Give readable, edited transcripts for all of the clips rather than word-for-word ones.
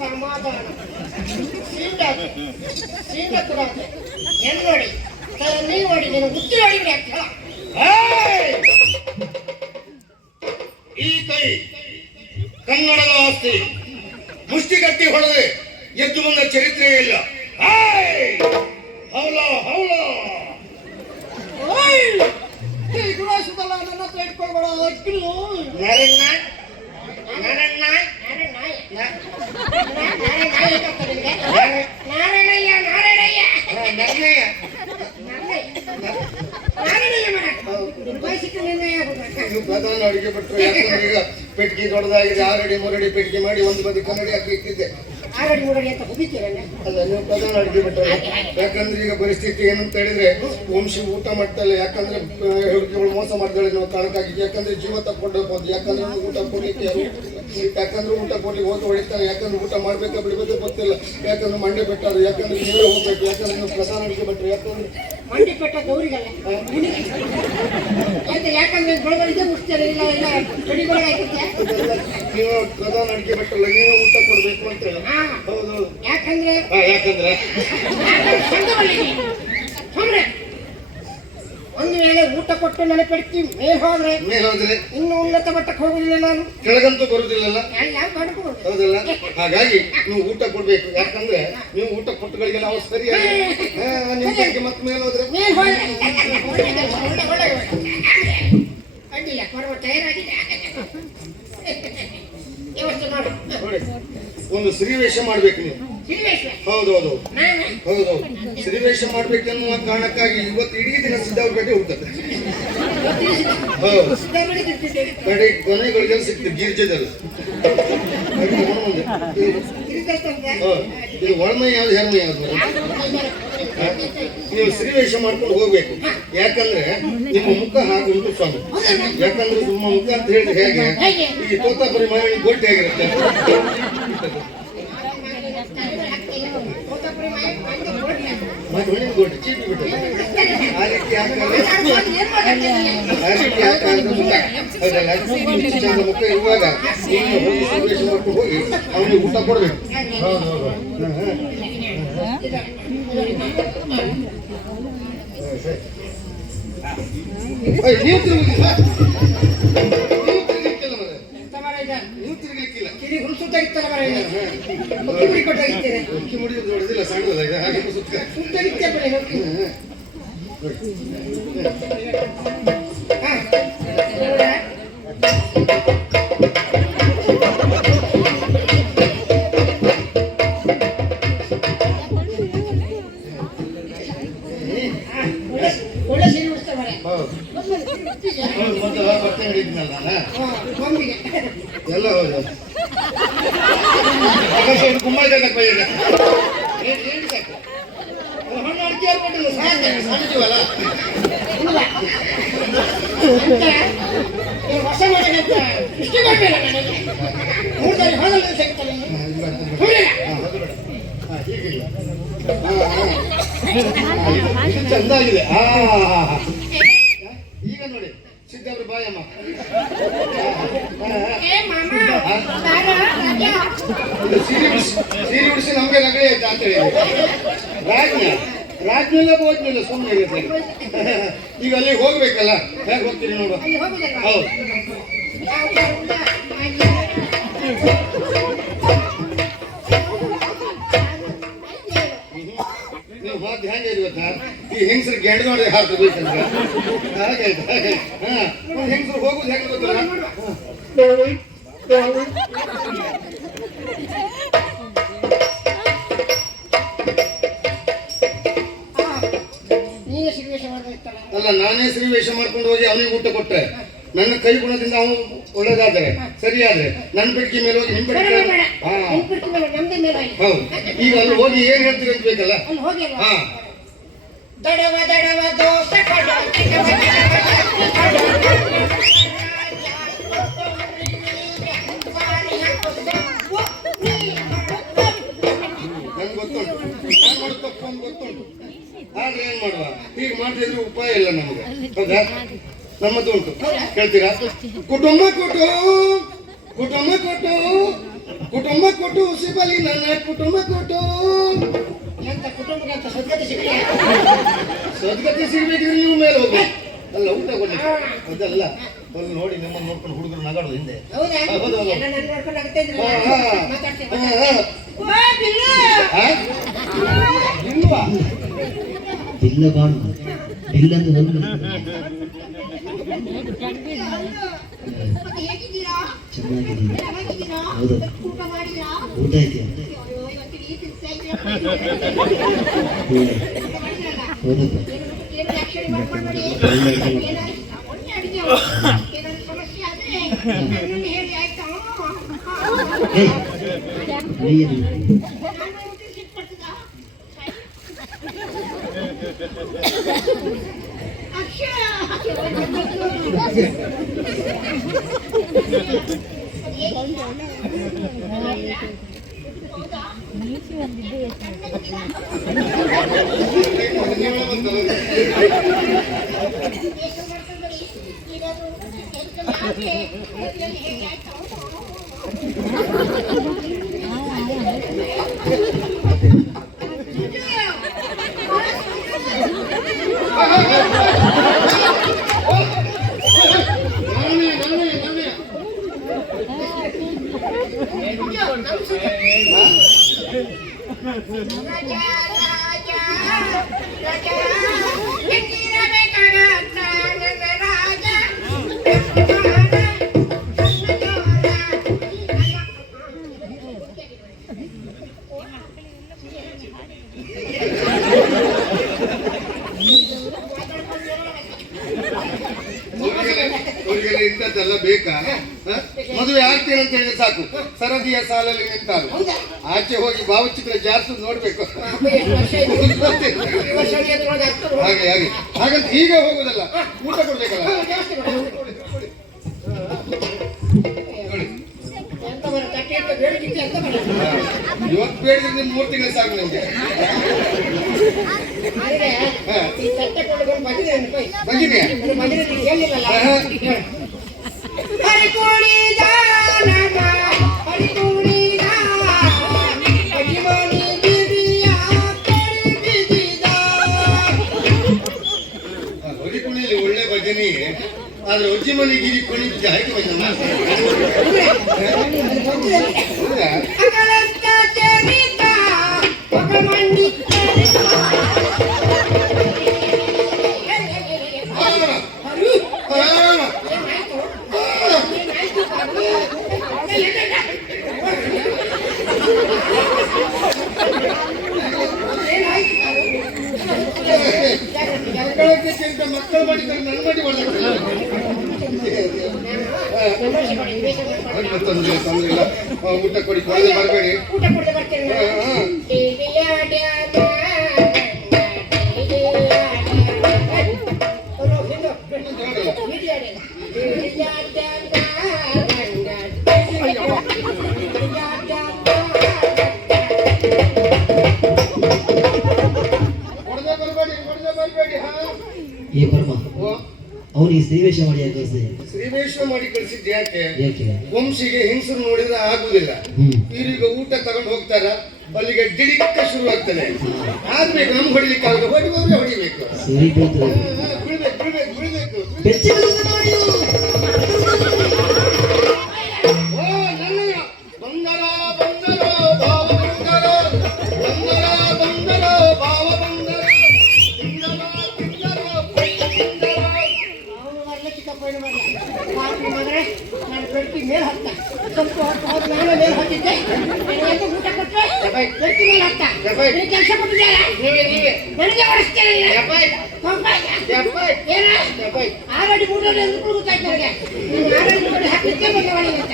ಸಮಾಧಾನ ಸೀಂಡ ಕೊಡೋದು ಏನು ನೋಡಿ ನೀವು ನೋಡಿ ನೀನು ಬುದ್ಧಿ ಹೊಡಿದ್ರೆ ಅಂತ ಈ ಕೈ ಕನ್ನಡದ ಆಸ್ತಿ ಮುಷ್ಟಿ ಕಟ್ಟಿ ಹೊಡೆದ್ರೆ ಎದ್ದು ಬಂದ ಚರಿತ್ರೆ ಇಲ್ಲ. ಹೌಲ ಹೌಲ ಗುಣಾಯಿಸುದಲ್ಲ ನನ್ನ ಹತ್ರ ಇಟ್ಕೊಳ್ಬೇಡ ಅಕ್ಕಿಲ್ಲ ನಾರಾಯಣಯ್ಯ ನಾರಾಯಣಯ್ಯ ಪ್ರಧಾನ ಅಡಿಗೆ ಬಿಟ್ಟರು. ಯಾಕಂದ್ರೆ ಈಗ ಪೆಟ್ಟಿಗೆ ದೊಡ್ಡದಾಗಿದೆ, 6 ಅಡಿ 3 ಅಡಿ ಪೆಟ್ಟಿಗೆ ಮಾಡಿ ಒಂದು ಬದಿ ಕನ್ನಡಿ ಹಾಕಿ ಇಟ್ಟಿದ್ದೆ. 6 ಅಡಿ 3 ಅಡಿ ಅಂತ ಹುಡುಕಿರಲ್ಲ. ಅಲ್ಲ, ನೀವು ಪ್ರಧಾನ ಅಡಿಗೆ ಬಿಟ್ಟರು. ಯಾಕಂದ್ರೆ ಈಗ ಪರಿಸ್ಥಿತಿ ಏನಂತ ಹೇಳಿದ್ರೆ ವಂಶಿ ಊಟ ಮಾಡ್ತಲ್ಲ. ಯಾಕಂದ್ರೆ ಹುಡುಗಿಗಳು ಮೋಸ ಮಾಡ್ತಾಳೆ ನಾವು ಕಾರಣಕ್ಕಾಗಿ. ಯಾಕಂದ್ರೆ ಜೀವ ತಕ್ಕೊಂಡು ಹೋಗ್ಬೋದು. ಯಾಕಂದ್ರೆ ಊಟ ಕೊಡ್ಲಿಕ್ಕೆ ಯಾಕಂದ್ರೆ ಊಟ ಕೊಡ್ಲಿಕ್ಕೆ ಹೋಗಿ ಹೊಡಿತಾರೆ. ಯಾಕಂದ್ರೆ ಊಟ ಮಾಡ್ಬೇಕಾ ಬಿಡ್ಬೇಕು ಗೊತ್ತಿಲ್ಲ. ಯಾಕಂದ್ರೆ ಮಂಡೆ ಬೆಟ್ಟಾರು. ಯಾಕಂದ್ರೆ ನೀವೇ ಹೋಗ್ಬೇಕು. ಯಾಕಂದ್ರೆ ನೀವು ಪ್ರಧಾನ ಅಡಿಗೆ ಬಿಟ್ಟರು. ಯಾಕಂದ್ರೆ ಮಂಡಿ ಪೆಟ್ಟ ಗೌರಿಗಲ್ಲ ಯಾಕಂದ್ರೆ ಬೆಳಗ್ಗೆ ಮುಗಿಸ್ತಾರೆ. ಇಲ್ಲ ಇಲ್ಲ ಚಳಿಗೊಳಗಾಯ್ತದೆ. ನೀವು ಪ್ರಧಾನ ಅಡಿಗೆ ಬಿಟ್ಟಲ್ಲ, ನೀವೇ ಊಟ ಕೊಡ್ಬೇಕು ಅಂತ ಹೇಳಿ. ಹೌದು. ಯಾಕಂದ್ರೆ ಒಂದು ವೇಳೆ ಊಟ ಕೊಟ್ಟು ನೆನಪಿಡ್ತಿ ಮೇಲೆ ಹೋದ್ರೆ ಇನ್ನು ಉನ್ನತ ಮಟ್ಟಕ್ಕೆ ಹೋಗುದಿಲ್ಲ. ನಾನು ಕೆಳಗಂತೂ ಬರುದಿಲ್ಲಲ್ಲ. ಯಾವ ಮಾಡ್ಬೋದು ಹೌದಲ್ಲ. ಹಾಗಾಗಿ ನೀವು ಊಟ ಕೊಡ್ಬೇಕು. ಯಾಕಂದ್ರೆ ನೀವು ಊಟ ಕೊಟ್ಟಗಳಿಗೆ ನಾವು ಸರಿಯಾಗಿ ನಿಮ್ಗೆ ಮತ್ತೆ ಮೇಲೆ ಹೋದ್ರೆ ಅಡ್ಡಿಲ್ಲ ಬರುವ ತಯಾರಾಗಿದೆ. ವ್ಯವಸ್ಥೆ ಮಾಡು. ಒಂದು ಸ್ತ್ರೀವೇಷ ಮಾಡ್ಬೇಕು ನೀವು. ಹೌದೌದು ಹೌದೌದು. ಸ್ತ್ರೀವೇಷ ಮಾಡ್ಬೇಕೆನ್ನುವ ಕಾರಣಕ್ಕಾಗಿ ಇವತ್ತು ಇಡೀ ದಿನ ಸಿದ್ದಾಪೇಟೆ ಹೋಗ್ತದೆ. ಹೌದು, ಕಡೆ ಕೊನೆಗಳಿಗೆ ಸಿಕ್ತು ಗಿರ್ಜದಲ್ಲಿ. ಇದು ಒಳಮೈ ಯಾವ್ದು ಹೆರ್ಮೈ ಯಾವ್ದು? ನೀವು ಸ್ತ್ರೀವೇಷ ಮಾಡ್ಕೊಂಡು ಹೋಗ್ಬೇಕು. ಯಾಕಂದ್ರೆ ನಿಮ್ಮ ಮುಖ ಹಾಗೆ ಉಂಟು ಸ್ವಾಮಿ. ಯಾಕಂದ್ರೆ ನಿಮ್ಮ ಮುಖ ಅಂತ ಹೇಳಿದ್ರೆ ಹೇಗೆ ಈ ತೋತಾಪುರಿ ಮಾವಿನ ಗೋಟೆ ಆಗಿರುತ್ತೆ. ಗೋಟೆ ಚೀಟಿ ಬಿಟ್ಟು ಆ ರೀತಿ ಚಂದ ಮುಖ ಇರುವಾಗ ನೀವು ಹೋಗಿ ಸ್ತ್ರೀವೇಷ ಮಾಡ್ಕೊಂಡು ಹೋಗಿ ಅವನಿಗೆ ಊಟ ಕೊಡ್ಬೇಕು. ಹೌದು ಹೌದು. ನೀವು ತಿರುಗಲಿಕ್ಕಿಲ್ಲ. ನೀವು ತಿರುಗಲಿಕ್ಕಿಲ್ಲ. ಕಿರಿ ಹುಲ್ಸುತ್ತ ಇತ್ತಲ್ಲ ಮರ ಉಕ್ಕಿ ಮುಡಿಯೋದು ನೋಡಿದಿಲ್ಲ ಸಣ್ಣದಲ್ಲ ಇದು. ಹಾಗೆ ಸುತ್ತಲಿಕ್ಕೆ ಒಳ್ಳೆ ಸೀರೆ ಉಡಿಸ್ತಾರೆ ಮರೆ. ಮತ್ತೆ ಬಟ್ಟೆ ಹಿಡಿದ್ನಲ್ಲ ನಾನು ಎಲ್ಲ. ಹೌದು, ಕುಂಬಳ ಜಾಗಕ್ಕೆ ಬೈದ ಹಣ್ಣು ಅಡಿಕೆ ಏರ್ಪಟ್ಟಿಲ್ಲ ಸಾಕಿವಲ್ಲ. ಹೊಸ ಮಾಡೋದಂತ ಇಷ್ಟು ಕೊಡ್ಬೇಡ ನನಗೆ. 3 ದಿನ ಹೋಗಲ್ಲ ಸಿಗ್ತಲ್ಲ. ಚಂದ ಆಗಿದೆ. ಈಗ ನೋಡಿ ಸಿದ್ದವ್ರ ಬಾಯಮ್ಮ ಸೀರೆ ಉಡಿಸಿ ನಮ್ಗೆ ನಗಡಿ ಆಯ್ತಾ ಅಂತ ಹೇಳಿ ರಾಜ್ನೆಲ್ಲ ಹೋದ್ಮೇಲೆ ಸುಮ್ಮನೆ ಇರುತ್ತೆ. ಈಗ ಅಲ್ಲಿ ಹೋಗ್ಬೇಕಲ್ಲ, ಹೇಗೆ ಹೋಗ್ತೀರಿ ನೋಡು. ಹೌದು. ನೀವು ಹೋದ್ ಹೆಂಗೆ ಗೊತ್ತಾ, ಈ ಹೆಂಗಸರು ಗೆಂಡು ನೋಡಿ ಹಾಕಬೇಕಂದ್ರೆ ಹಾಗಾಯ್ತು ಹಾಗಾಯ್ತು. ಹೆಂಗಸರು ಹೋಗುದು ಹೆಂಗೆ ಗೊತ್ತಲ್ಲ. ಅಲ್ಲ, ನಾನೇ ಸ್ತ್ರೀವೇಷ ಮಾಡ್ಕೊಂಡು ಹೋಗಿ ಅವನಿಗೆ ಊಟ ಕೊಟ್ಟರೆ ನನ್ನ ಕೈ ಗುಣದಿಂದ ಅವನು ಒಳ್ಳೇದಾದ್ರೆ ಸರಿಯಾದ್ರೆ ನನ್ನ ಪೆಟ್ಟಿಗೆ ಮೇಲೆ ಹೋಗಿ ನಿಮ್ಮ ಪೆಟ್ಟಿಗೆ. ಹೌದು. ಈಗ ಅಲ್ಲಿ ಹೋಗಿ ಏನ್ ಹೇಳ್ತೀರಿ ಅಂತ ಬೇಕಲ್ಲ. ಹಾ, ದಡವ ದಡವ ದೋಸೆ ನನ್ಗೆ ಗೊತ್ತುಂಟು, ನಾನು ಮಾಡೋ ತಪ್ಪು ಅಂತ ಗೊತ್ತುಂಟು. ಆದ್ರೆ ಏನ್ ಮಾಡುವ, ಹೀಗೆ ಮಾಡ್ತಿದ್ರೆ ಉಪಾಯ ಇಲ್ಲ ನಮಗೆ. ಹೌದಾ? ನಮ್ಮದು ಉಂಟು, ಕೇಳ್ತೀರಾ? ಕುಟುಂಬ ಕೊಟ್ಟು ಕುಟುಂಬ ಕೊಟ್ಟು ಕುಟುಂಬ ಕೊಟ್ಟು ಸಿಬಲಿ ನನ್ನ ಕುಟುಂಬ ಕೊಟ್ಟು ಎಂತ ಕುಟುಂಬಕ್ಕೆ ಅಂತ ಸದ್ಗತಿ ಸಿಗಲಿ. ಸದ್ಗತಿ ಸಿಗ್ಬೇಕಿದ್ರೆ ನೀವು ಮೇಲೆ ಹೋಗಿ ಅಲ್ಲ ಊಟ ಕೊಡಿ ಅದಲ್ಲ ಅಲ್ಲಿ ನೋಡಿ ನಿಮ್ಮನ್ನು ನೋಡ್ಕೊಂಡು ಹುಡುಗರು ನಗಾಡೋದು ಹಿಂದೆ. ಹೌದಾ? ಹೌದು, ಹೌದು. ಎಲ್ಲ ನನ್ನ ನೋಡ್ಕೊಂಡು ಆಗ್ತಾ ಇದ್ರಲ್ಲ? ಮಾತಾಡ್ತೀನಿ. ಇಲ್ವಾ ಇಲ್ಲ ಬಾಣು ಇಲ್ಲಂದು ನನ್ನ ಮತ್ತೆ ಹೇಗಿದ್ದೀರಾ? ಚೆನ್ನಾಗಿದ್ದೀನಿ. ಚೆನ್ನಾಗಿದ್ದೀರಾ? ಹೌದು. ಊಟ ಮಾಡಿದ್ರಾ? ಊಟ ಇದೆಯಾ? ಅಯ್ಯೋ, ಇವತ್ತು ಈ ತಿನ್ಸ ಇದ್ದೀರಾ? ಹೌದಪ್ಪ. ಏನು reaction ಮಾಡ್ಕೊಳ್ಬೇಡಿ. ಏನಾದ್ರು ಒಳ್ಳೆ ಅಡಿಗೆ ಏನಾದ್ರು ಸಮಸ್ಯೆ ಆದ್ರೆ ನನ್ನನ್ನು ಹೇಳಿ ಆಯ್ತಾ? ಏಯ್ ನೀನು ನಾನು ಊಟ ಸಿಕ್ಬಿಡ್ತದಾ? ಅಕ್ಷರ ಅವರಿಗೆಲ್ಲ ಇಂಥದ್ದೆಲ್ಲ ಬೇಕಾ? ಮದುವೆ ಆಗ್ತೇನೆ ಅಂತ ಹೇಳಿದ್ರೆ ಸಾಕು ಸರದಿಯ ಸಾಲಲ್ಲಿ ನಿಂತಾರು. ಆಚೆ ಹೋಗಿ ಭಾವಚಿತ್ರ ಜಾಸ್ತಿ ನೋಡ್ಬೇಕು. ಹಾಗೆ ಹಾಗೆ ಹಾಗಂತ ಹೀಗೆ ಹೋಗುದಲ್ಲ, ಊಟ ಕೊಡ್ಬೇಕಲ್ಲ. ಇವತ್ತು ಬೇಡಿದ್ರೆ ನಿಮ್ 3 ತಿಂಗಳು ಸಾಕು ನಿಮ್ಗೆ. ಭಜನೆ ಹೊಡಿ ಕುಣಿಲಿ ಒಳ್ಳೆ ಭಜನೆ. ಆದ್ರೆ ಒಜ್ಜಿ ಮನೆ ಗಿರಿ ಕುಣಿ ಜಾಯ್ಕೆ ಭಜನ ಮಕ್ಕಳು ಮಾಡಿದ್ದಾರೆ, ನನ್ನ ಮಾಡಿ ಮಾಡಿಲ್ಲ. ತೊಂದ್ರೆ ಇಲ್ಲ, ಊಟ ಕೊಡಿ, ಬರಬೇಡಿ. ಊಟ ಕೊಡದೆ ಬರ್ತೇನೆ. ಏ ಪರಮ ಅವನಿಗೆ ಶ್ರೀವೇಶ ಮಾಡಿ ಯಾಕೆ ಕಳಿಸಿದೆ? ಶ್ರೀವೇಶ ಮಾಡಿ ಕಳಿಸಿದ್ದು ಯಾಕೆ? ಯಾಕೆ? ವಂಶಿಗೆ ಹೆಂಗಸರು ನೋಡಿದ್ರೆ ಆಗುದಿಲ್ಲ. ಇವರೀಗ ಊಟ ತಗೊಂಡು ಹೋಗ್ತಾರ, ಅಲ್ಲಿಗೆ ಡಿಡಿಕ್ಕ ಶುರು ಆಗ್ತದೆ. ಆಗ್ಬೇಕು, ನಮ್ಗೆ ಹೊಡಿಲಿಕ್ಕೆ ಆಗ ಹೊಡಿದವ್ರೆ ಹೊಡಿಬೇಕು. ಸರಿ ಬೀಳ್ತದೆ. ಬಿಡ್ಬೇಕು ಬಿಡ್ಬೇಕು ಬಿಡ್ಬೇಕು. ಓ ನನ್ನಯ್ಯ ಬಂದರ ಬಂದರ ಭಾವ ಬಂದರ ಬಂದರ ಬಂದರ ಭಾವ ಬಂದರ ತಿಂದರ ತಿಂದರ ನಾನು ಬೆಳ್ತಿ ಮೇಲೆ ಹತ್ತ ಸ್ವಲ್ಪ ಹೊತ್ತು ನಾನು ಮೇಲೆ ಹತ್ತಿದ್ದೆ. ಊಟ ಕೊಟ್ಟರೆ ಬೆಳ್ತಿ ಮೇಲೆ ಹತ್ತ ಕೆಲಸ ಕೊಟ್ಟಿದ್ದಾರೆ. ನನಗೆ ಹೊಡಿಸ್ತೇನೆ. ಆಲ್ರೆಡಿ 3 ಗೊತ್ತಾಯ್ತು ನನಗೆ. ಆಲ್ರೆಡಿ 3 ಹಾಕಿದ್ದೆ ಬಂದ ಮನೆಗೆ ಅಂತ.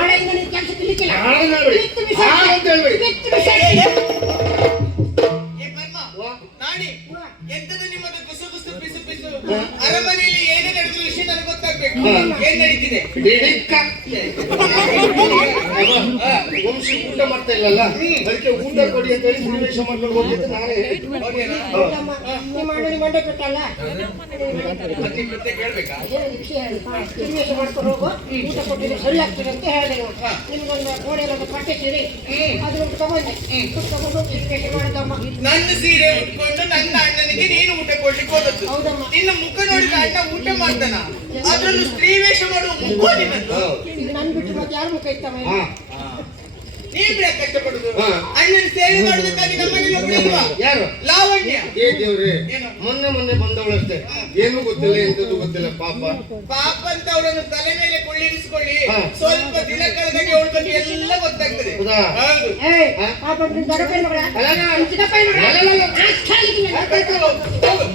ನಾಳೆಯಿಂದ ನೀನು ಕೆಲಸ ತಿನ್ಲಿಕ್ಕಿಲ್ಲ. ನಾಡಿ ಎಂತದ ನಿಮ್ಮದು ಕುಸು ಕುಸು ಪಿಸು ಪಿಸು ಅರಮನೆಯಲ್ಲಿ ಏನೇ ನಡೆದ್ರು ವಿಷಯ ನನಗೆ ಗೊತ್ತಾಗ್ಬೇಕು. ಏನ್ ನಡೀತಿದೆ? ಡಿಡಿಕ್ಕ. ವಂಶಿ ಊಟ ಮಾಡ್ತಾ ಇಲ್ಲಲ್ಲ ಅದಕ್ಕೆ ಊಟ ಕೊಡಿ ಅಂತ ಹೇಳಿ ಸನ್ನಿವೇಶ ಮಾಡ್ಕೊಂಡು ಹೋಗಿದ್ದು ನಾನೇ. ಹೌದಮ್ಮ, ನಿಮ್ಮ ಅಣ್ಣನ ಮಂಡೆ ಕೊಟ್ಟಲ್ಲ ಅತಿ ಪ್ರತ್ಯೇಕ ಹೇಳ್ಬೇಕಾ? ಏನು ವಿಷಯ ಹೇಳಿ ಸನ್ನಿವೇಶ ಮಾಡ್ಕೊಂಡು ಹೋಗು, ಊಟ ಕೊಟ್ಟಿದ್ರೆ ಸರಿ ಆಗ್ತದೆ ಅಂತ ಹೇಳಿದೆ ನಾನು. ನಿಮ್ಗೊಂದು ಗೋಡೆಯಲ್ಲೊಂದು ಪಟ್ಟೆ ಸೀರೆ ಅದನ್ನು ತಗೊಂಡೆ ತಗೊಂಡು ಸನ್ನಿವೇಶ ಮಾಡಿದಮ್ಮ. ನನ್ನ ಸೀರೆ ಉಟ್ಕೊಂಡು ನನ್ನ ಅಣ್ಣನಿಗೆ ನೀನು ಊಟ ಕೊಡ್ಲಿಕ್ಕೆ ಹೋದದ್ದು. ಹೌದಮ್ಮ. ನಿನ್ನ ಮುಖ ನೋಡಿದ ಅಣ್ಣ ಊಟ ಮಾಡ್ತಾನ, ಅದ್ರಲ್ಲೂ ಸ್ತ್ರೀ ವೇಷ ಮಾಡುವ ಮುಖ ನಿನ್ನದು. ಈಗ ನನ್ ಬಿಟ್ಟು ಮತ್ತೆ ಯಾರ ಮುಖ ಇತ್ತಮ್ಮ? ಹಾ ನೀವ್ರೆ ಕಷ್ಟಪಡುದು. ಹಾ. ಅಣ್ಣನ ಸೇವೆ ಮಾಡೋದಕ್ಕಾಗಿ ನಮ್ಮನೇಲಿ ಒಬ್ಳು ಇಲ್ವಾ? ಯಾರು? ಲಾವಣ್ಯ. ಏ ದೇವ್ರೆ, ಏನು? ಮೊನ್ನೆ ಬಂದವಳಷ್ಟೇ, ಏನು ಗೊತ್ತಿಲ್ಲ ಎಂತದ್ದು ಗೊತ್ತಿಲ್ಲ ಪಾಪ. ಪಾಪ ಅಂತ ಅವಳನ್ನು ತಲೆ ಮೇಲೆ ಕುಳ್ಳಿರಿಸಿಕೊಳ್ಳಿ, ಹಾ. ಸ್ವಲ್ಪ ದಿನ ಕಳೆದಾಗೆ ಅವಳ ಬಗ್ಗೆ ಎಲ್ಲ ಗೊತ್ತಾಗ್ತದೆ. ಹೌದಾ? ಹೌದು. ಏಯ್ ಪಾಪ ನಿನ್ ದೊಡ್ಡಪ್ಪನ ಮಗಳ? ಅಲ್ಲ, ನಿನ್ ಚಿಕ್ಕಪ್ಪನ ಮಗಳ? ಅಲ್ಲ, ಅಲ್ಲ, ಅಲ್ಲ. ಆ, ಚಾಲಿಗೆ ಹೋಗು.